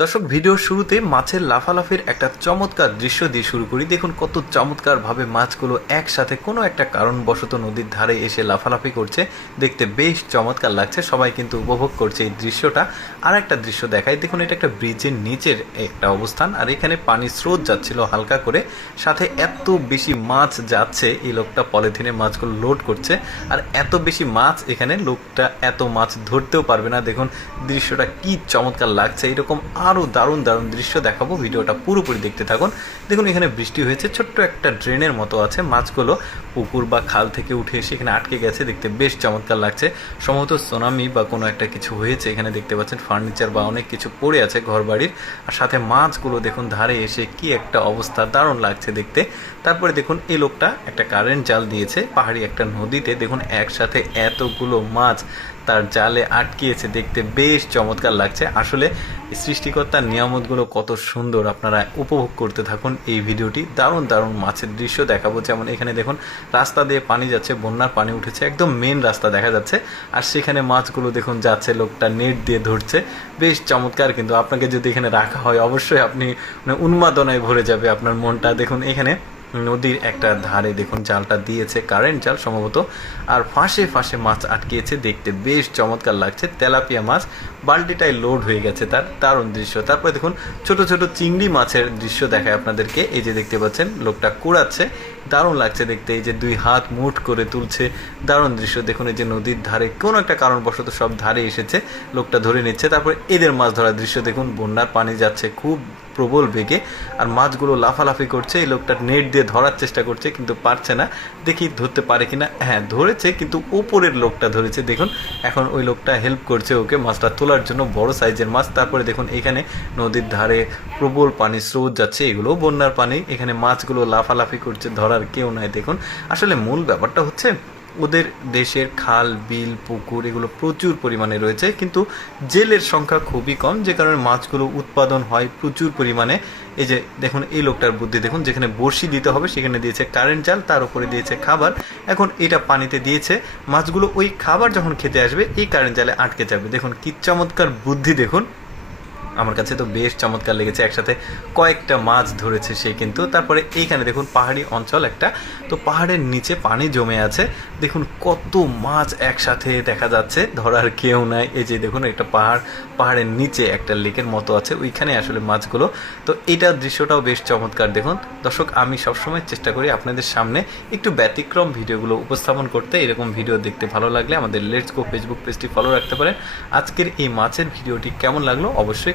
দর্শক ভিডিও শুরুতে মাছের লাফালাফির একটা চমৎকার দৃশ্য দিয়ে শুরু করি। দেখুন কত চমৎকারভাবে মাছগুলো একসাথে কোনো একটা কারণবশত নদীর ধারে এসে লাফালাফি করছে। দেখতে বেশ চমৎকার লাগছে। সবাই কিন্তু উপভোগ করছে এই দৃশ্যটা। আর একটা দৃশ্য দেখায় দেখুন, এটা একটা ব্রিজের নিচের একটা অবস্থান। আর এখানে পানির স্রোত যাচ্ছিল হালকা করে। সাথে এত বেশি মাছ যাচ্ছে, এই লোকটা পলিথিনে মাছগুলো লোড করছে। আর এত বেশি মাছ এখানে, লোকটা এত মাছ ধরতেও পারবে না। দেখুন, দৃশ্যটা কি চমৎকার লাগছে। এরকম আরও দারুণ দারুণ দৃশ্য দেখাবো। ভিডিওটা পুরোপুরি দেখতে থাকুন। দেখুন, এখানে বৃষ্টি হয়েছে। ছোট্ট একটা ড্রেনের মতো আছে। মাছগুলো পুকুর বা খাল থেকে উঠে এসে এখানে আটকে গেছে। দেখতে বেশ চমৎকার লাগছে। সম্ভবত সোনামি বা কোনো একটা কিছু হয়েছে। এখানে দেখতে পাচ্ছেন ফার্নিচার বা অনেক কিছু পড়ে আছে ঘর বাড়ির আর সাথে মাছগুলো দেখুন, ধারে এসে কি একটা অবস্থা, দারুণ লাগছে দেখতে। তারপরে দেখুন, এই লোকটা একটা কারেন্ট জাল দিয়েছে পাহাড়ি একটা নদীতে। দেখুন, একসাথে এতগুলো মাছ তার জালে আটকিয়েছে, দেখতে বেশ চমৎকার লাগছে। আসলে সৃষ্টিকর্তার নিয়ামতগুলো কত সুন্দর আপনারা উপভোগ করতে থাকুন এই ভিডিওটি। দারুণ দারুণ মাছের দৃশ্য দেখাবো। যেমন এখানে দেখুন, রাস্তা দিয়ে পানি যাচ্ছে, বন্যার পানি উঠেছে, একদম মেন রাস্তা দেখা যাচ্ছে। আর সেখানে মাছগুলো দেখুন যাচ্ছে, লোকটা নেট দিয়ে ধরছে। বেশ চমৎকার কিন্তু আপনাকে যদি এখানে রাখা হয়, অবশ্যই আপনি মানে উন্মাদনায় ভরে যাবে আপনার মনটা। দেখুন এখানে নদীর একটা ধারে দেখুন জালটা দিয়েছে কারেন্ট জাল সম্ভবত। আর ফাঁসে ফাঁসে মাছ আটকিয়েছে দেখতে বেশ চমৎকার লাগছে। তেলাপিয়া মাছ বালতিটায় লোড হয়ে গেছে তার, দারুণ দৃশ্য। তারপরে দেখুন, ছোট ছোট চিংড়ি মাছের দৃশ্য দেখায় আপনাদেরকে। এই যে দেখতে পাচ্ছেন, লোকটা কুড়াচ্ছে। দারুণ লাগছে দেখতে, এই যে দুই হাত মুঠ করে তুলছে। দারুণ দৃশ্য, দেখুন এই যে নদীর ধারে। কোনো একটা কারণবশত সব ধারে এসেছে, লোকটা ধরে নিচ্ছে। তারপরে এদের মাছ ধরার দৃশ্য দেখুন, বন্যার পানি যাচ্ছে খুব প্রবল বেগে, আর মাছগুলো লাফালাফি করছে। এই লোকটা নেট দিয়ে ধরার চেষ্টা করছে, কিন্তু পারছে না। দেখি ধরতে পারে কিনা। হ্যাঁ ধরেছে, কিন্তু ওপরের লোকটা ধরেছে। দেখুন, এখন ওই লোকটা হেল্প করছে ওকে, মাছটা তোলার জন্য বড় সাইজের মাছ। তারপরে দেখুন এখানে নদীর ধারে প্রবল পানি স্রোত যাচ্ছে এগুলো বন্যার পানি। এখানে মাছগুলো লাফালাফি করছে, ধরার কেউ নাই দেখুন। আসলে মূল ব্যাপারটা হচ্ছে ওদের দেশের খাল, বিল, পুকুর এগুলো প্রচুর পরিমাণে রয়েছে, কিন্তু জেলের সংখ্যা খুবই কম, যে কারণে মাছগুলো উৎপাদন হয় প্রচুর পরিমাণে। এই যে দেখুন, এই লোকটার বুদ্ধি, দেখুন, যেখানে বড়শি দিতে হবে, সেখানে দিয়েছে কারেন্ট জাল, তার উপরে দিয়েছে খাবার। এখন এটা পানিতে দিয়েছে, মাছগুলো ওই খাবার যখন খেতে আসবে, এই কারেন্ট জালে আটকে যাবে। দেখুন, কি চমৎকার বুদ্ধি, দেখুন। আমার কাছে তো বেশ চমৎকার লেগেছে, একসাথে কয়েকটা মাছ ধরেছে সে কিন্তু। তারপরে এইখানে দেখুন পাহাড়ি অঞ্চল একটা, তো পাহাড়ের নিচে পানি জমে আছে। দেখুন কত মাছ একসাথে দেখা যাচ্ছে, ধরার কেউ নাই। এই যে দেখুন একটা পাহাড়, পাহাড়ের নিচে একটা লেকের মতো আছে, ওইখানে আসলে মাছগুলো। তো এইটার দৃশ্যটাও বেশ চমৎকার। দেখুন, দর্শক, আমি সবসময় চেষ্টা করি আপনাদের সামনে একটু ব্যতিক্রম ভিডিওগুলো উপস্থাপন করতে। এরকম ভিডিও দেখতে ভালো লাগলে আমাদের লেটস গো ফেসবুক পেজটি ফলো রাখতে পারেন। আজকের এই মাছের ভিডিওটি কেমন লাগল? অবশ্যই